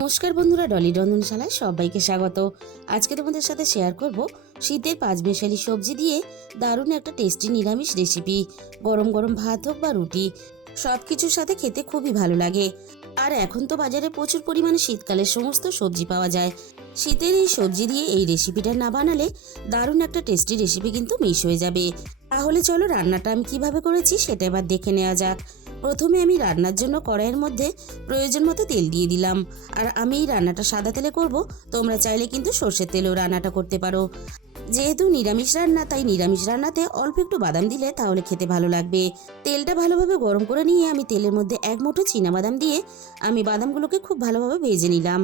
নমস্কার বন্ধুরা, ডলি রন্ধনশালায় সবাইকে স্বাগত। আজকে তোমাদের সাথে শেয়ার করব শীতের পাঁচমিশালি সবজি দিয়ে দারুণ একটা টেস্টি নিরামিষ রেসিপি। গরম গরম ভাত হোক বা রুটি, সব কিছুর সাথে খেতে খুবই ভালো লাগে। আর এখন তো বাজারে প্রচুর পরিমাণে শীতকালের সমস্ত সবজি পাওয়া যায়। শীতের এই সবজি দিয়ে এই রেসিপিটা না বানালে দারুণ একটা টেস্টি রেসিপি কিন্তু মিস হয়ে যাবে। তাহলে চলো রান্নাটা আমি কিভাবে করেছি সেটা এবার দেখে নেওয়া যাক। প্রথমে আমি রান্নার জন্য কড়াইয়ের মধ্যে প্রয়োজন মতো তেল দিয়ে দিলাম। আর আমি এই রান্নাটা সাদা তেলে করব, তোমরা চাইলে কিন্তু সর্ষের তেলেও রান্নাটা করতে পারো। যেহেতু নিরামিষ রান্না, তাই নিরামিষ রান্নাতে অল্প একটু বাদাম দিলে তাহলে খেতে ভালো লাগবে। তেলটা ভালোভাবে গরম করে নিয়ে আমি তেলের মধ্যে এক মুঠো বাদাম দিয়ে আমি বাদামগুলোকে খুব ভালোভাবে ভেজে নিলাম।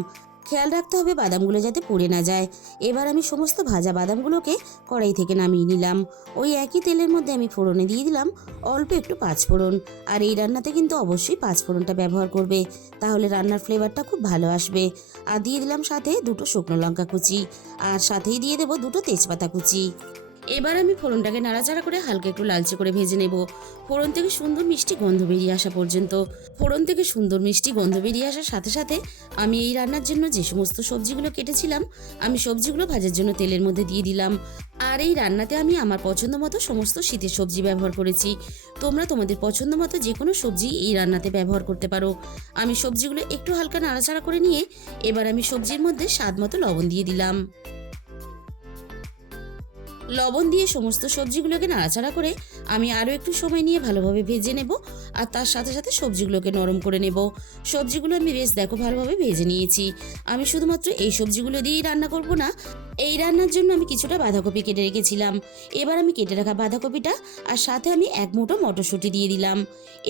খেয়াল রাখতে হবে বাদামগুলো যাতে পুড়ে না যায়। এবার আমি সমস্ত ভাজা বাদামগুলোকে কড়াই থেকে নামিয়ে নিলাম। ওই একই তেলের মধ্যে আমি ফোড়নে দিয়ে দিলাম অল্প একটু পাঁচফোড়ন। আর এই রান্নাতে কিন্তু অবশ্যই পাঁচফোড়নটা ব্যবহার করবে, তাহলে রান্নার ফ্লেভারটা খুব ভালো আসবে। আর দিয়ে দিলাম সাথে দুটো শুকনো লঙ্কা কুচি, আর সাথেই দিয়ে দেবো দুটো তেজপাতা কুচি। এবার আমি ফোড়নটাকে নাড়াচাড়া করে হালকা একটু লালচে করে ভেজে নেব, ফোড়ন থেকে সুন্দর মিষ্টি গন্ধ বেরিয়ে আসা পর্যন্ত। ফোড়ন থেকে সুন্দর মিষ্টি গন্ধ বেরিয়ে আসার সাথে সাথে আমি এই রান্নার জন্য যে সমস্ত সবজিগুলো কেটেছিলাম, আমি সবজিগুলো ভাজার জন্য তেলের মধ্যে দিয়ে দিলাম। আর এই রান্নাতে আমি আমার পছন্দ মতো সমস্ত শীতের সবজি ব্যবহার করেছি। তোমরা তোমাদের পছন্দ মতো যে কোনো সবজি এই রান্নাতে ব্যবহার করতে পারো। আমি সবজিগুলো একটু হালকা নাড়াচাড়া করে নিয়ে এবার আমি সবজির মধ্যে স্বাদ মতো লবণ দিয়ে দিলাম। লবণ দিয়ে সমস্ত সবজিগুলোকে নাড়াচাড়া করে আমি আরও একটু সময় নিয়ে ভালোভাবে ভেজে নেব। আর তার সাথে সাথে সবজিগুলোকে নরম করে নেব। সবজিগুলো আমি বেশ দেখো ভালোভাবে ভেজে নিয়েছি। আমি শুধুমাত্র এই সবজিগুলো দিয়েই রান্না করব না, এই রান্নার জন্য আমি কিছুটা বাঁধাকপি কেটে রেখেছিলাম। এবার আমি কেটে রাখা বাঁধাকপিটা আর সাথে আমি এক মুঠো মটরশুঁটি দিয়ে দিলাম।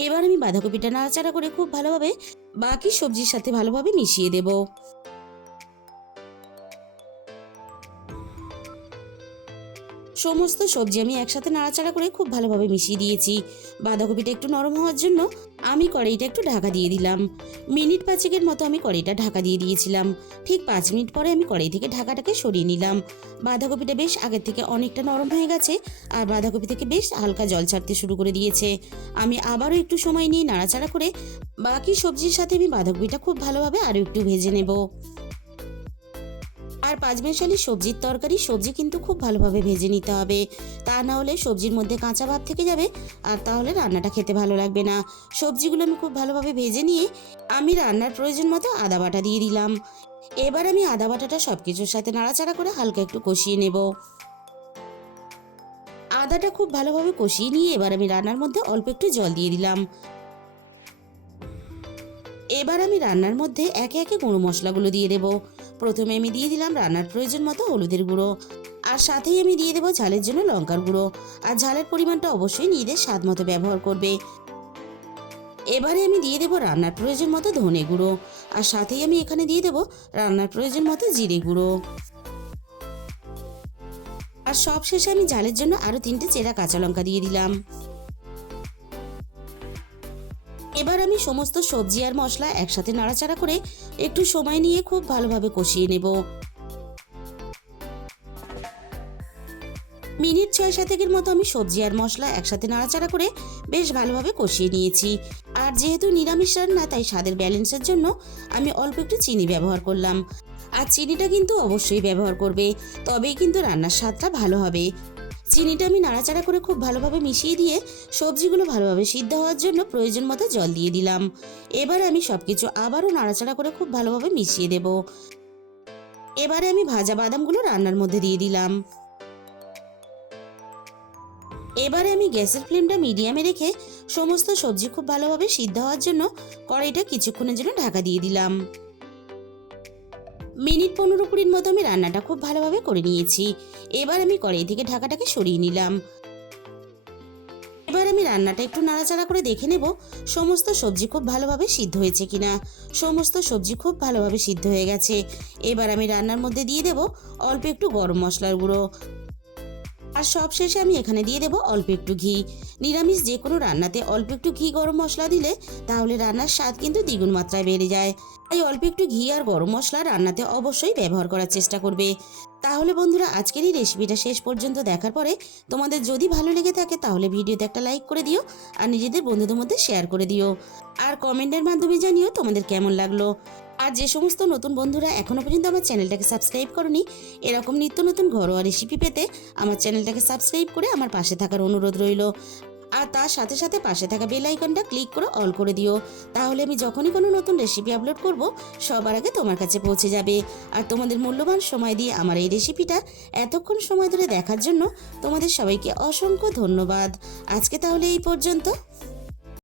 এবার আমি বাঁধাকপিটা নাড়াচাড়া করে খুব ভালোভাবে বাকি সবজির সাথে ভালোভাবে মিশিয়ে দেবো। সমস্ত সবজি আমি একসাথে নাড়াচাড়া করে খুব ভালোভাবে মিশিয়ে দিয়েছি। বাঁধাকপিটা একটু নরম হওয়ার জন্য আমি কড়াইটা একটু ঢাকা দিয়ে দিলাম। মিনিট পাঁচেকের মতো আমি কড়াইটা ঢাকা দিয়ে দিয়েছিলাম। ঠিক 5 মিনিট পরে আমি কড়াই থেকে ঢাকাটাকে সরিয়ে নিলাম। বাঁধাকপিটা বেশ আগের থেকে অনেকটা নরম হয়ে গেছে, আর বাঁধাকপি থেকে বেশ হালকা জল ছাড়তে শুরু করে দিয়েছে। আমি আবারও একটু সময় নিয়ে নাড়াচাড়া করে বাকি সবজির সাথে আমি বাঁধাকপিটা খুব ভালোভাবে আরও একটু ভেজে নেব। আর পাঁচমিশালি সবজির তরকারি সবজি কিন্তু খুব ভালোভাবে ভেজে নিতে হবে, তা না হলে সবজির মধ্যে কাঁচা ভাব থেকে যাবে, আর তাহলে রান্নাটা খেতে ভালো লাগবে না। সবজিগুলো আমি খুব ভালোভাবে ভেজে নিয়ে আমি রান্নার প্রয়োজন মতো আদা বাটা দিয়ে দিলাম। এবার আমি আদা বাটাটা সব কিছুর সাথে নাড়াচাড়া করে হালকা একটু কষিয়ে নেব। আদাটা খুব ভালোভাবে কষিয়ে নিয়ে এবার আমি রান্নার মধ্যে অল্প একটু জল দিয়ে দিলাম। এবার আমি রান্নার মধ্যে একে একে গুঁড়ো মশলাগুলো দিয়ে দেব। প্রথমে আমি দিয়ে দিলাম রান্নার প্রয়োজন মতো হলুদের গুঁড়ো, আর সাথেই আমি দিয়ে দেবো ঝালের জন্য লঙ্কার গুঁড়ো। আর ঝালের পরিমাণটা অবশ্যই নিজেদের স্বাদ মতো ব্যবহার করবে। এবারে আমি দিয়ে দেবো রান্নার প্রয়োজন মতো ধনে গুঁড়ো, আর সাথেই আমি এখানে দিয়ে দেবো রান্নার প্রয়োজন মতো জিরে গুঁড়ো। আর সব শেষে আমি ঝালের জন্য আরও 3টে চেরা কাঁচা লঙ্কা দিয়ে দিলাম। এবার আমি সমস্ত সবজি আর মশলা একসাথে নাড়াচাড়া করে একটু সময় নিয়ে খুব ভালোভাবে কষিয়ে নেব। মিনিট 6-7 মতো আমি সবজি আর মশলা একসাথে নাড়াচাড়া করে বেশ ভালোভাবে কষিয়ে নিয়েছি। আর যেহেতু নিরামিষ রান্না, তাই স্বাদের ব্যালেন্সের জন্য আমি অল্প একটু চিনি ব্যবহার করলাম। আর চিনিটা কিন্তু অবশ্যই ব্যবহার করবে, তবেই কিন্তু রান্নার স্বাদটা ভালো হবে। চিনিটা আমি নাড়াচাড়া করে খুব ভালোভাবে মিশিয়ে দিয়ে সবজিগুলো ভালোভাবে সিদ্ধ হওয়ার জন্য প্রয়োজন মতো জল দিয়ে দিলাম। এবার আমি সবকিছু আবারও নাড়াচাড়া করে খুব ভালোভাবে মিশিয়ে দেব। এবারে আমি ভাজা বাদামগুলো রান্নার মধ্যে দিয়ে দিলাম। এবারে আমি গ্যাসের ফ্লেমটা মিডিয়ামে রেখে সমস্ত সবজি খুব ভালোভাবে সিদ্ধ হওয়ার জন্য কড়াইটা কিছুক্ষণের জন্য ঢাকা দিয়ে দিলাম। মিনিট 15-20 মতো আমি রান্নাটা খুব ভালোভাবে করে নিয়েছি। এবার আমি কড়াই থেকে ঢাকাটাকে সরিয়ে নিলাম। এবার আমি রান্নাটা একটু নাড়াচাড়া করে দেখে নেব সমস্ত সবজি খুব ভালোভাবে সিদ্ধ হয়েছে কিনা। সমস্ত সবজি খুব ভালোভাবে সিদ্ধ হয়ে গেছে। এবার আমি রান্নার মধ্যে দিয়ে দেব অল্প একটু গরম মশলার গুঁড়ো, আর সব শেষে আমি এখানে দিয়ে দেবো অল্প একটু ঘি। নিরামিষ যে কোনো রান্নাতে অল্প একটু ঘি গরম মশলা দিলে তাহলে রান্নার স্বাদ কিন্তু দ্বিগুণ মাত্রায় বেড়ে যায়। তাই অল্প একটু ঘি আর গরম মশলা রান্নাতে অবশ্যই ব্যবহার করার চেষ্টা করবে। তাহলে বন্ধুরা, আজকের এই রেসিপিটা শেষ পর্যন্ত দেখার পরে তোমাদের যদি ভালো লেগে থাকে তাহলে ভিডিওতে একটা লাইক করে দিও আর নিজেদের বন্ধুদের মধ্যে শেয়ার করে দিও। আর কমেন্টের মাধ্যমে জানিও তোমাদের কেমন লাগলো। আর যে সমস্ত নতুন বন্ধুরা এখনও পর্যন্ত আমার চ্যানেলটাকে সাবস্ক্রাইব করনি, এরকম নিত্য নতুন ঘরোয়া রেসিপি পেতে আমার চ্যানেলটাকে সাবস্ক্রাইব করে আমার পাশে থাকার অনুরোধ রইল। আর তার সাথে সাথে পাশে থাকা বেল আইকনটা ক্লিক করে অল করে দিও। তাহলে আমি যখনই কোনো নতুন রেসিপি আপলোড করব সবার আগে তোমার কাছে পৌঁছে যাবে। আর তোমাদের মূল্যবান সময় দিয়ে আমার এই রেসিপিটা এতক্ষণ সময় ধরে দেখার জন্য তোমাদের সবাইকে অসংখ্য ধন্যবাদ। আজকে তাহলে এই পর্যন্ত।